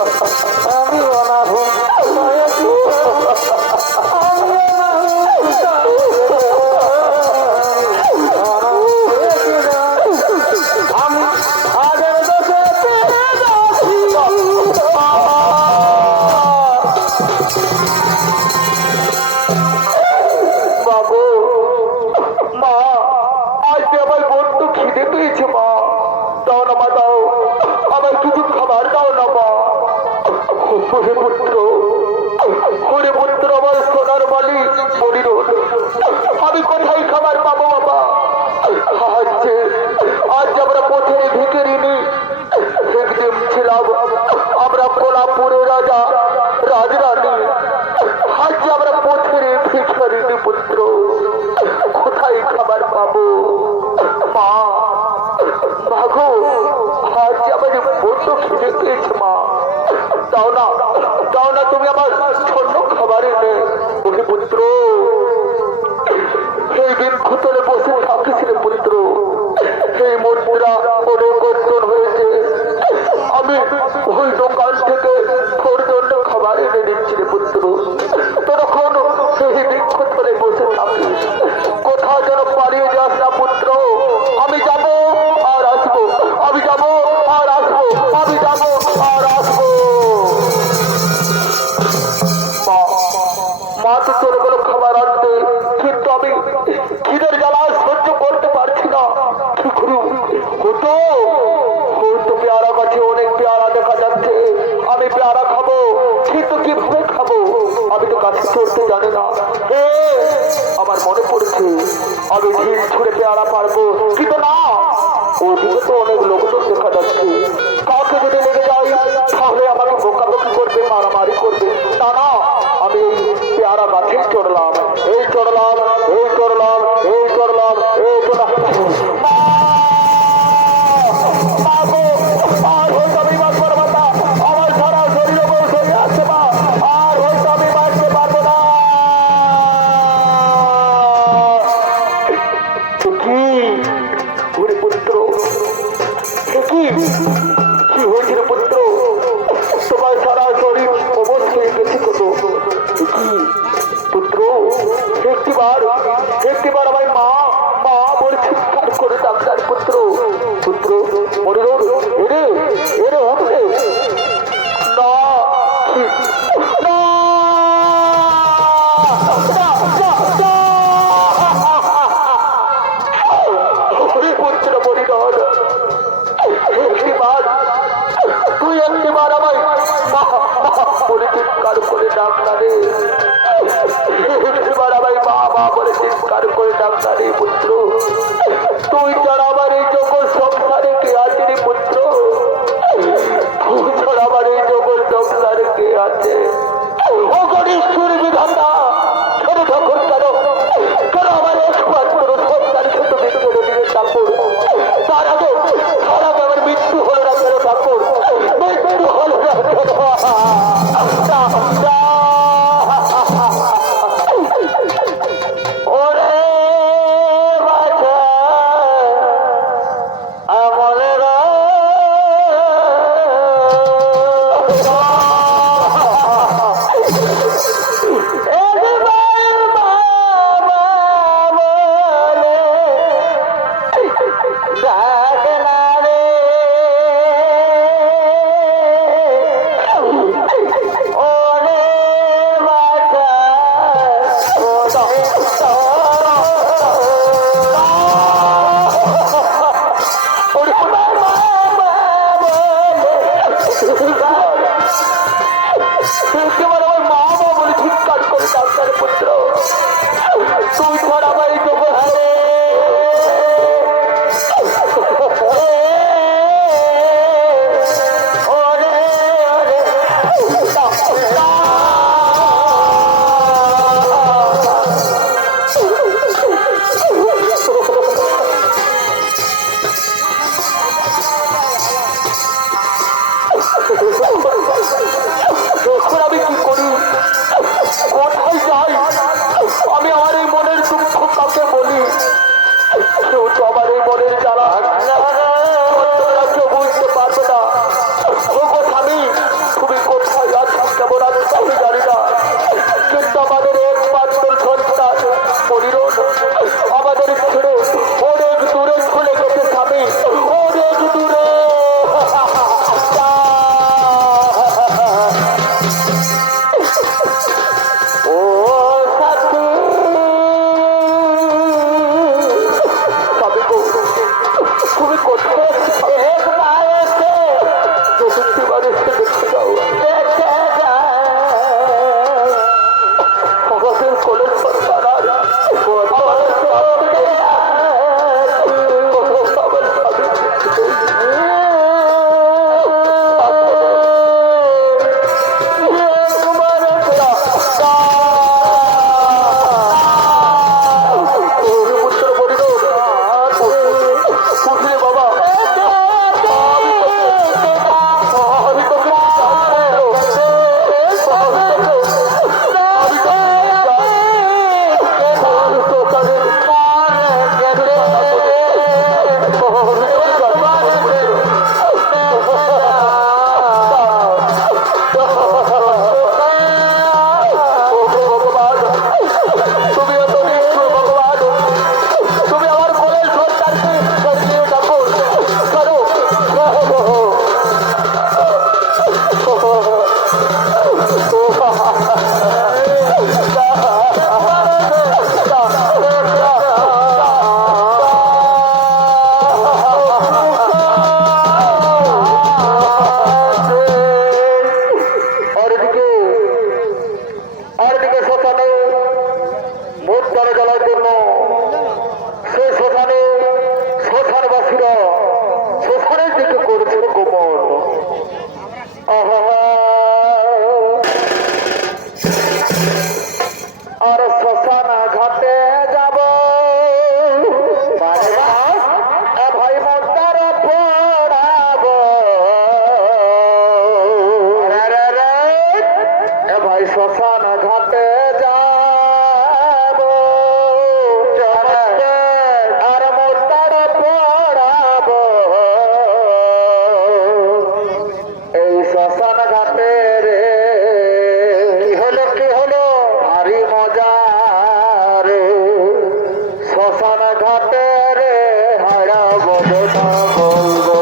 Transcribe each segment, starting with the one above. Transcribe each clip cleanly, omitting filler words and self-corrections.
আমি অনাথ আমি আগের দোষে বাবু মা আজকে আমার বন্ধু খিদে পেয়েছে মা দাও না মা দাও আমার কিছু খাবার দাও না মা হরে পুত্র হরে পুত্র আমার সোনার মালিক পরিরোধ আমি কোথায় খাবার পাবো বাবা আজ আমরা পথে ভিখারিনি একদিন ছিলাম আমরা কোলাপুরের রাজা রাজরানী আজ আমরা পথের ভিখারিনি পুত্র কোথায় খাবার পাবো মা ভাগো আজ আমার বন্ধু খিদে পেয়েছে মা দাও না তুমি আমার ছোট্ট খাবার এনে ওকে পুত্র এই দিন খুতলে বসে থাকিস পুত্র এই মুদ্রা পরিবর্তন হয়েছে আমি ওই দোকান থেকে তোর জন্য খাবার এনে দিচ্ছি রে পুত্র তখন সেই দিন খুতলে বসে থাকিস কোথাও যেন পালিয়ে যাস না পুত্র আমি যাব আর আসবো আমি যাব আর আসবো আমি যাব আর আসবো মা তো চলে গেল খাবার আনতে কিন্তু আমি খিদের জ্বালায় সহ্য করতে পারছি না কি করি হতো হয়তো পেয়ারা গাছে অনেক পেয়ারা দেখা যাচ্ছে আমি পেয়ারা খাবো কিন্তু কিভাবে খাবো আমি তো গাছে চড়তে জানি না আমার মনে পড়ছে আমি ঢিল ছুঁড়ে পেয়ারা পারবো কিন্তু না ওদিকে তো অনেক লোকজন দেখা যাচ্ছে কাউকে যদি লেগে যাই তাহলে আমাকে বোকাবোকি করবে মারামারি করবে না আমি এই পেয়ারা গাছে চড়লাম এই চড়লাম এই চড়লাম এই চড়লাম এই চড়লাম আর হয়তো আমি বাঁচবার মাথা আমার সারা শরীরে বসে আছে মা আর হয়তো আমি বাঁচতে পারবো না কি ওরে পুত্র কি হয়েছিল পুত্র তোমার সারা শরীর অবশ্যই গেছে কত কি পুত্র একটিবার আমার মা বলে চিৎকার করে ডাক্তার পুত্র মরিরোধ এরে উঠবে না পুত্র মরিরোধ তুই একটিবার আমার বলে চিৎকার করে ডাক্তারে একটিবার আমার মা বলে চিৎকার করে ডাক্তারে পুত্র তুই ছাড়া আমার এই জগৎ সংসারে কে আছে রে পুত্র তুই ছাড়া আমার এই জগৎ সংসারে কে আছে ও গণেশ্বরী বিধাতা কেন ঠাকুর কেন আমার একমাত্র সন্তানকে তুমি করে দিলে ঠাকুর তার আগে আমার মৃত্যু হলো না কেন ঠাকুর মৃত্যু হলো না ওরে বাছা আমলের এখন আমি কি করি কোথায় যাই দেখে যাও আমাদের কোলের সন্তান আর আমাদের আর শ্মশান ঘাটে যাব ভাই মতার পড়াব ভাই শ্মশান ঘাটে যাব আর মতার পড়াব এই শ্মশান ঘাটে রে কি হলো ভারী মজা রে শ্মশান ঘাটে রে হারা বদনা বলবো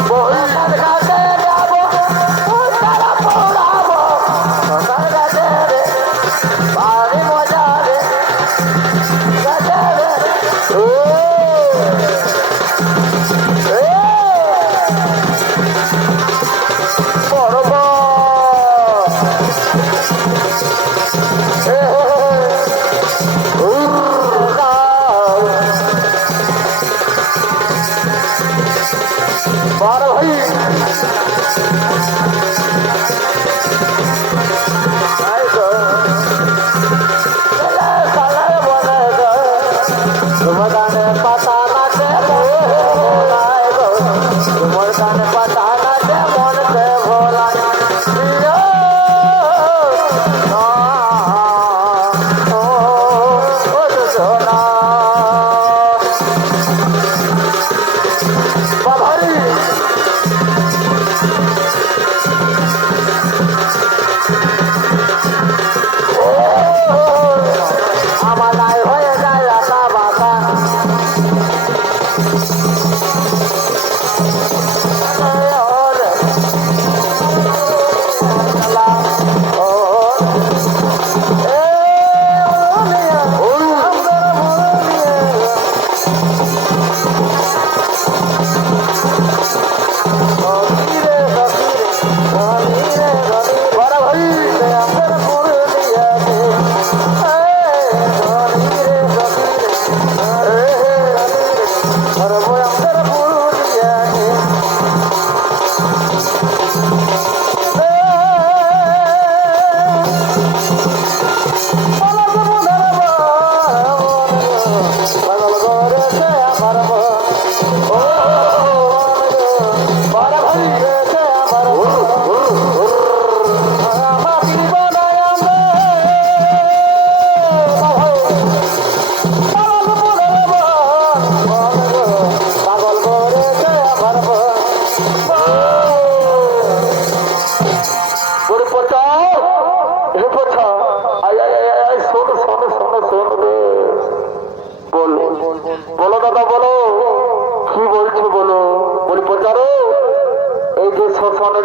শ্মশান ঘাটে যাব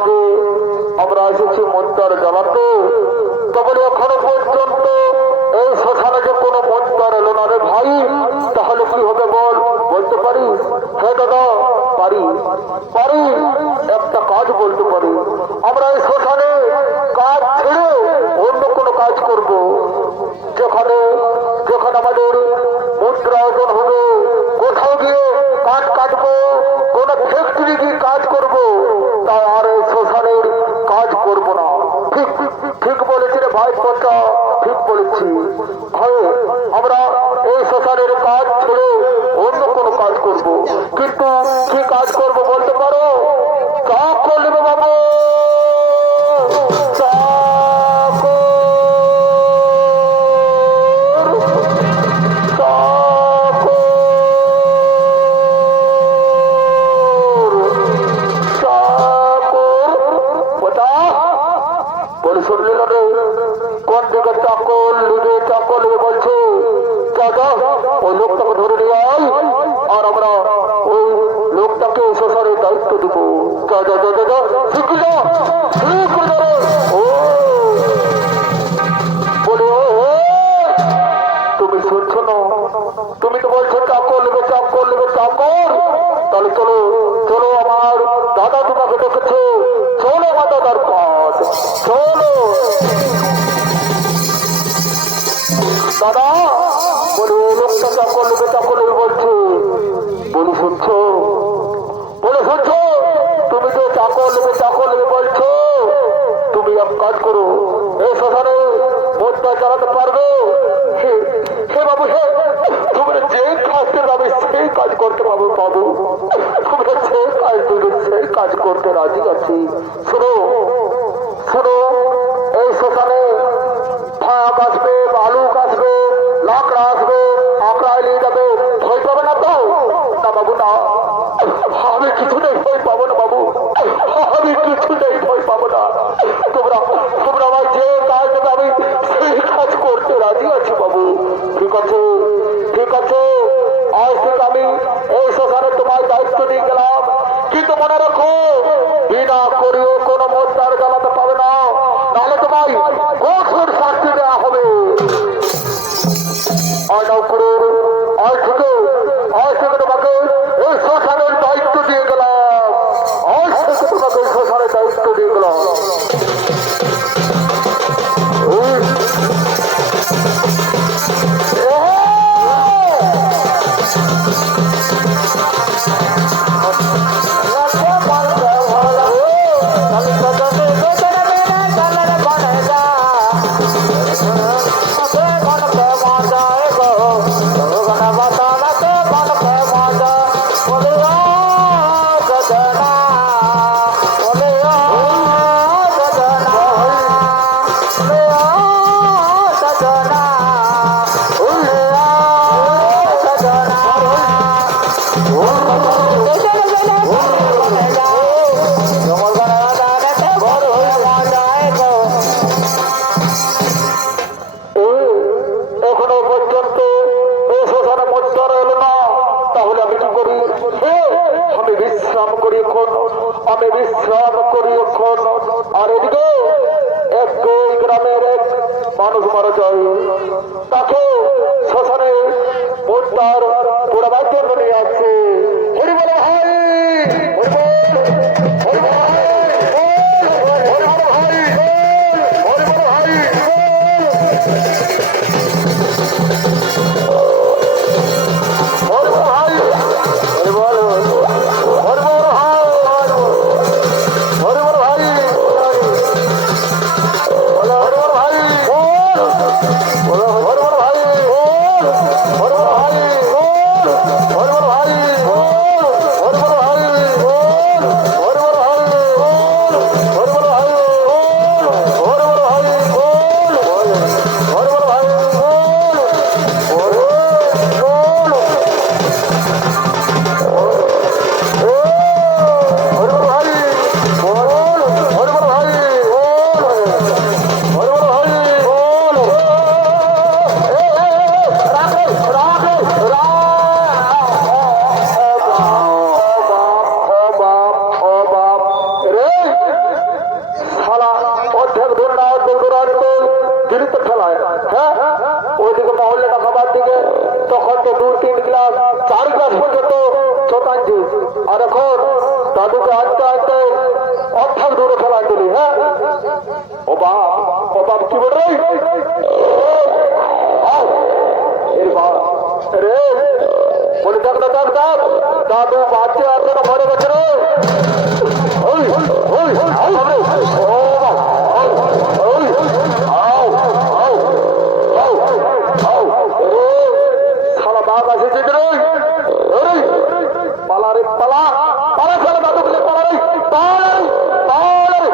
যে আমরা এসেছি মন্ত্র জ্বালাতে, তবে এখনো পর্যন্ত এই শ্মশানে যে কোনো মন্ত্র এলো না রে ভাই, তাহলে কি হবে বল, বলতে পারি? হ্যাঁ দাদা পারি পারি, একটা কাজ বলতে পারি। আমরা এই শ্মশানে কাজ ছেড়ে অন্য কোনো কাজ করব, যেখানে যখন আমাদের মন্ত্র আয়োজন হবে, কোথাও গিয়ে কাঠ কাটবো, কোন ফ্যাক্টরি গিয়ে কাজ করবো, তা আর এই শ্মশানের কাজ করবো না। ঠিক ঠিক বলেছি রে ভাই পচা, ঠিক বলেছি। আমরা এই শ্মশানের কাজ ছেড়ে অন্য কোনো কাজ করব, কিন্তু কি কাজ করব বলতে পারো? কাজ করবে বাবু, কোন দিকে চাকল লিবে চাকল লিবে বলছে, ওই লোকটাকে ধরে নিয়ে আয়, আর আমরা ওই লোকটাকে শ্মশানের দায়িত্ব দেবো। তুমি শুনছো না? তুমি তো বলছো চাকর নেবে চাকর নেবে চাকর, তাহলে চলো চলো, আমার দাদা তোমাকে দেখেছে, চলো আমার দাদার কাজ, চলো দাদা। বলে লোকটা চাকর নেবে চাকর নেবে বলছে, বলে শুনছো, বলে শুনছো, তুমি তো চাকর নেবে বলছো, তুমি এক কাজ করো, এই শ্মশানে মনটা চালাতে পারবে? হে বাবু, হে তোমরা যে কাজটা যাবে সেই কাজ করতে পারবো বাবু, তোমরা যে কাজ দেবে সেই কাজ করতে রাজি আছি। শোনো শোনো, এই শ্মশানে ভাগ আসবে, বালুক আসবে, লাকড়া আসবে, আঁকড়া নিয়ে যাবে, ভয় পাবে না তো? না বাবু না, আমি কিছু নেই ভয় পাবো না বাবু, আমি কিছু নেই ভয় পাবো না। তোমরা তোমরা আমার যে কাজ দেবে আমি সেই কাজ করতে রাজি আছি বাবু। ঠিক আছে ঠিক আছে, আজ থেকে আমি এই শ্মশানে তোমার দায়িত্ব দিয়ে গেলাম, কিন্তু মনে রাখো বিনা করিও কোনো মন্ত্র জ্বালাতে পাবে না, নাহলে তোমায় কঠোর শাস্তি দেওয়া হবে। আজ থেকে তোমাকে এই শ্মশানের দায়িত্ব দিয়ে গেলাম, আজ থেকে তোমাকে এই শ্মশানের দায়িত্ব দিয়ে গেলাম। আমি বিশ্রাম করি এখন। আর এদিকে এক গ্রামের এক মানুষ মারা যায়, তাকে শ্মশানে তার পোড়াবার জন্য নিয়ে আসছে। হরিবল ভাই, দাদুকে আনতে আনতে অর্থাৎ দূরে ফেলা দিলি। হ্যাঁ ও বাপ কি বল রে রে বলে দেখ না দেখ দেখ দাদু বাচ্চা আছে না মরে গেছে রে। শালা বাঘ আসেছে রে পালা রে পালা পালা শালা দাদু বলে পালা রে পালা পালা রে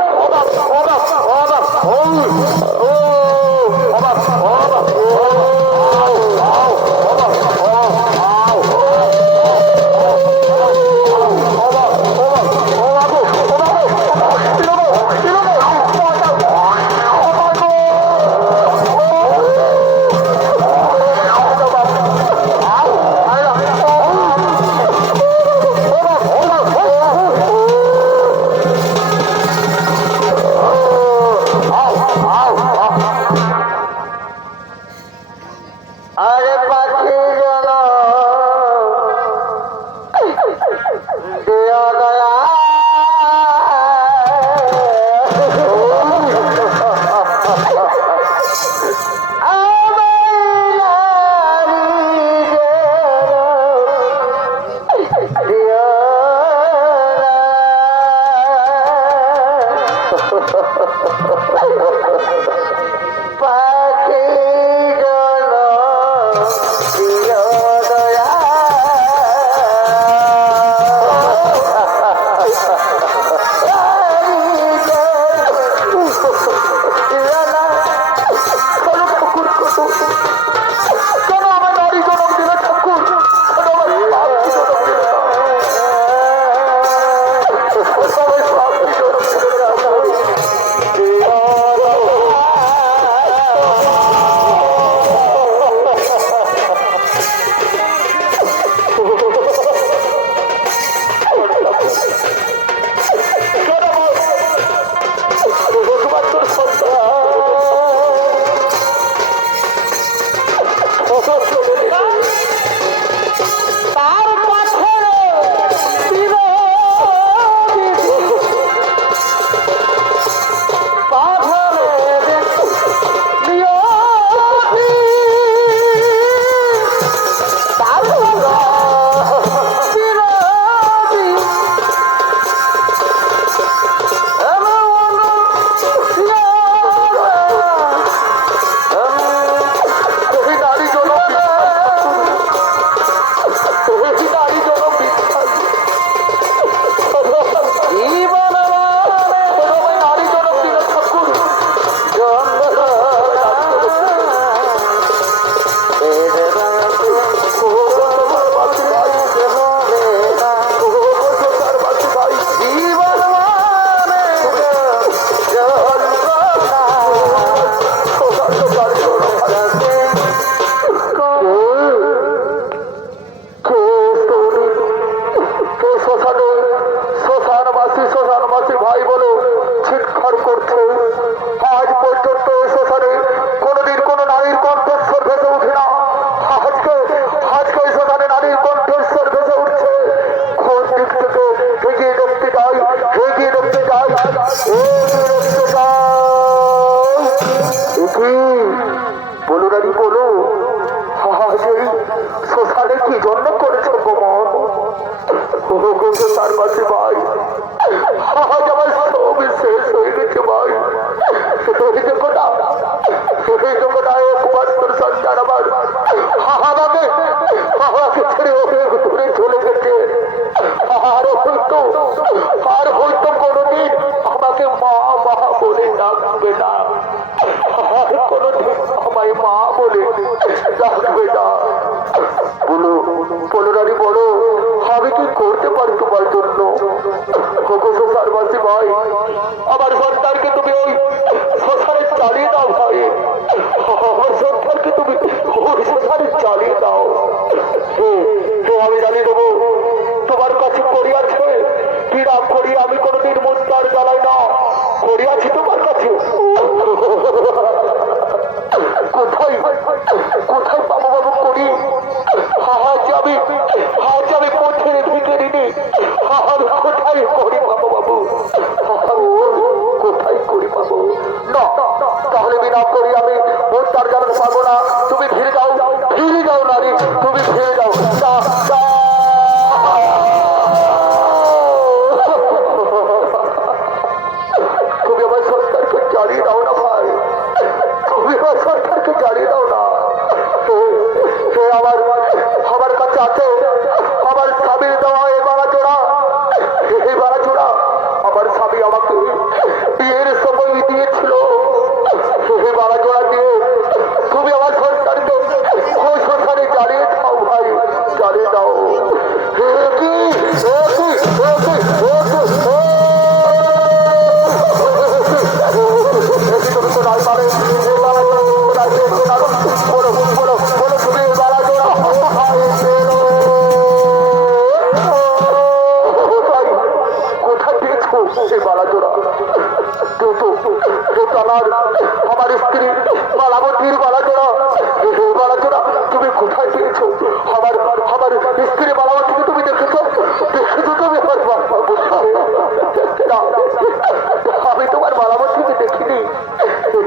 কোথায় আমার আমার স্ত্রী মালাবতীর গলা জোড়া, এই গলা জোড়া তুমি কোথায় পেয়েছো? আমার আমার স্ত্রী মালাবতীকে তুমি দেখেছো? দেখেছো তুমি আমার আমি তোমার মালাবতীকে দেখিনি।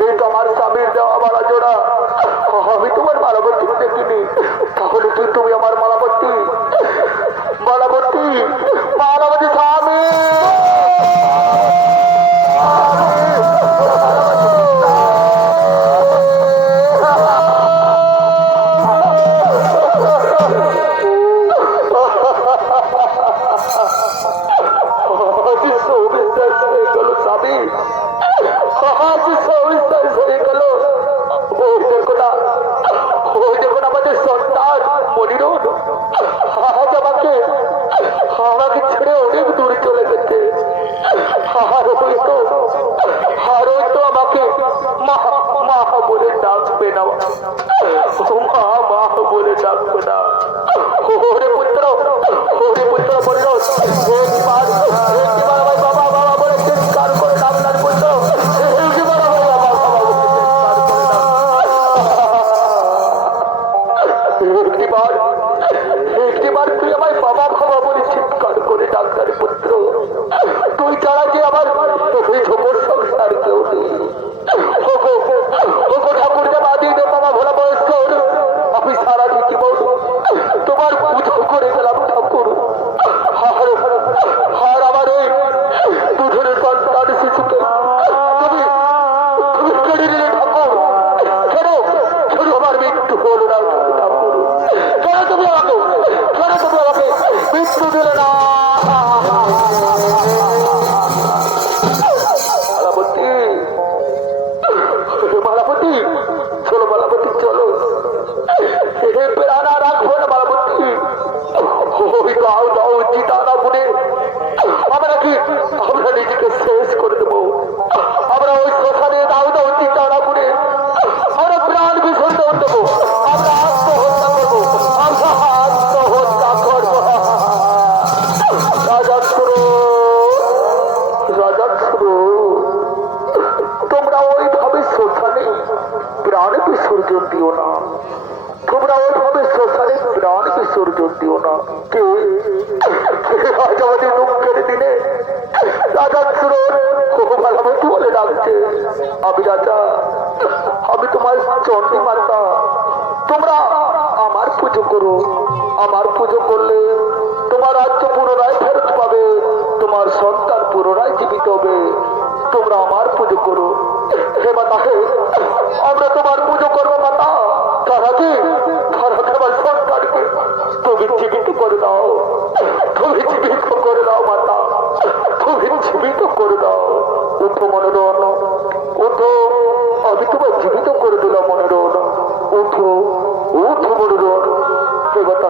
এই তো আমার স্বামীর দেওয়া মালা জোড়া, আমি তোমার মালাবতীকে দেখিনি। তাহলে কি তুমি আমার মালাবতী? মালাবতী, মালাবতী স্বামী। আমাকে ছেড়ে অনেক দূরে চলে গেছে। আর হয়তো আমাকে মা মা বলে ডাকবে না, মা মা বলে ডাকবে না। ওরে পুত্র, ওরে পুত্র বলল একবার আমার বাবা বাবা বলে চিৎকার করে ডাকলার পুত্র, একবার আমার বাবা বাবা বলে চিৎকার করে একবার তুই আমায় বাবা বাবা বলে চিৎকার করে ডাক্তার পুত্র। তুই ছাড়া যে আমার ঝোপর সংসার কেউ নেই। ঠাকুর যে বাদি দে বাবা ভোলা বয়স্ক, আমি সারা ঠিকই বল তোমার পুজো করে গেলাম ঠাকুর। আর আমার এই দুধের সন্তান শিশুকে তুমি কেড়ে নিলে ঠাকুর। কেন কেন আমার মৃত্যু হলো না ঠাকুর? কেন তুমি আমাকে মৃত্যু দিলে না? মালাবতী চলো, মালাবতী চলো, প্রাণা রাখবো না মালাবতী। ওই দাও দাও চিতানা বলে আমরা কি আমরা নিজেকে শেষ করে দেবো? আমরা ওই শ্মশানে দাও দাও চিতানা বলে আমরা প্রাণ বিসর্জন দেবো, আমরা আত্মহত্যা করবো, আমরা আত্মহত্যা করবো। তোমরা ওইভাবে শ্মশানে প্রাণ বিসর্জন দিও না, তোমরা ওইভাবে শ্মশানে প্রাণ বিসর্জন দিও না। কে আজ আমাদের দুঃখের দিনে রাজা মালাবতী বলে ডাকছে। আমি রাজা, আমি তোমার চণ্ডী মাতা। তোমরা আমার পুজো করো, আমার পুজো করলে তোমার রাজ্য পুনরায় ফেরত পাবে, তোমার সন্তান পুনরায় জীবিত হবে। তোমরা আমার পুজো করো। হে মাতা, হে আমরা তোমার পুজো করবো মাতা। তার আগে আমার সন্তানকে তুমি জীবিত করে দাও, তুমি জীবিত করে দাও মাতা, তুমি জীবিত করে দাও। উঠো মনোরণ, উঠো, আমি তোমার জীবিত করে দিলাম মনোরণ। উঠো উঠো মনোরণ। হে মাতা,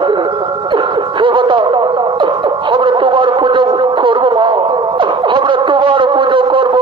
হে মাতা, আমরা তোমার পুজো করবো মা, আমরা তোমার পুজো করবো।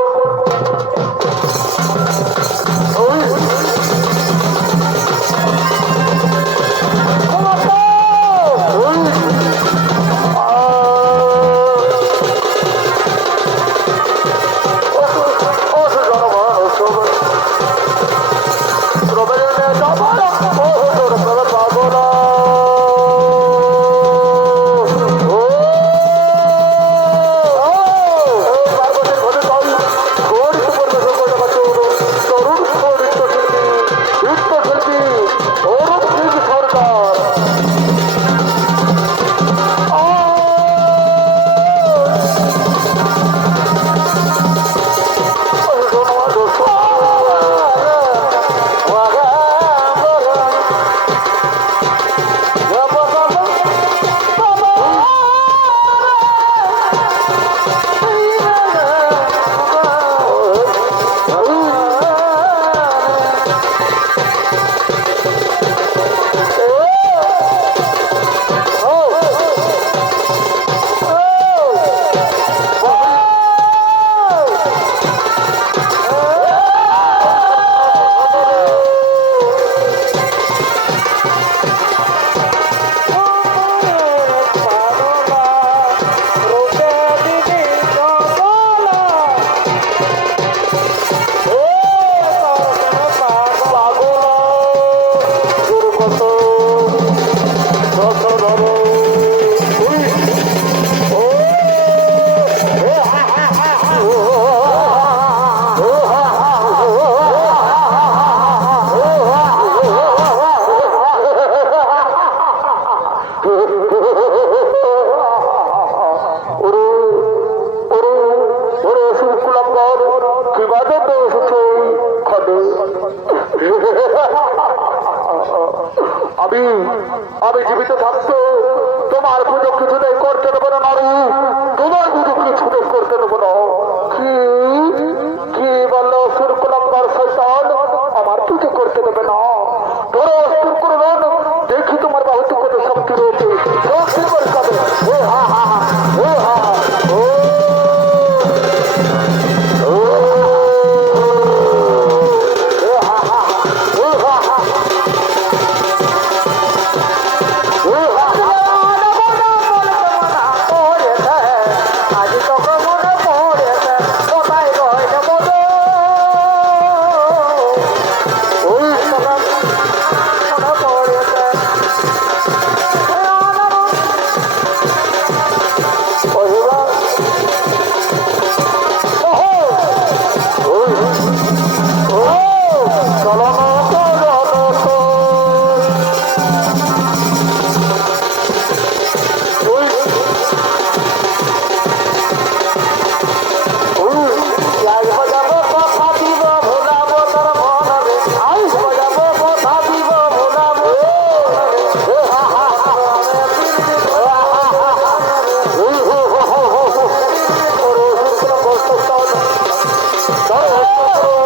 আমি আমি জীবিত থাকতো তোমার পুজো কিছুতেই করতে দেবো না নারী, তোমার পুজো কিছুতেই করতে দেবো না। কি কি বললো অসুর কুলাঙ্গার শয়তান, আমার পুজো করতে দেবে না? ধরো অসুর করবেন, দেখি তোমার বাহুতে কত শক্তি রয়েছে। শক্তি করে যাবে। ও হা হা হা, ও হা হা, ও Oh,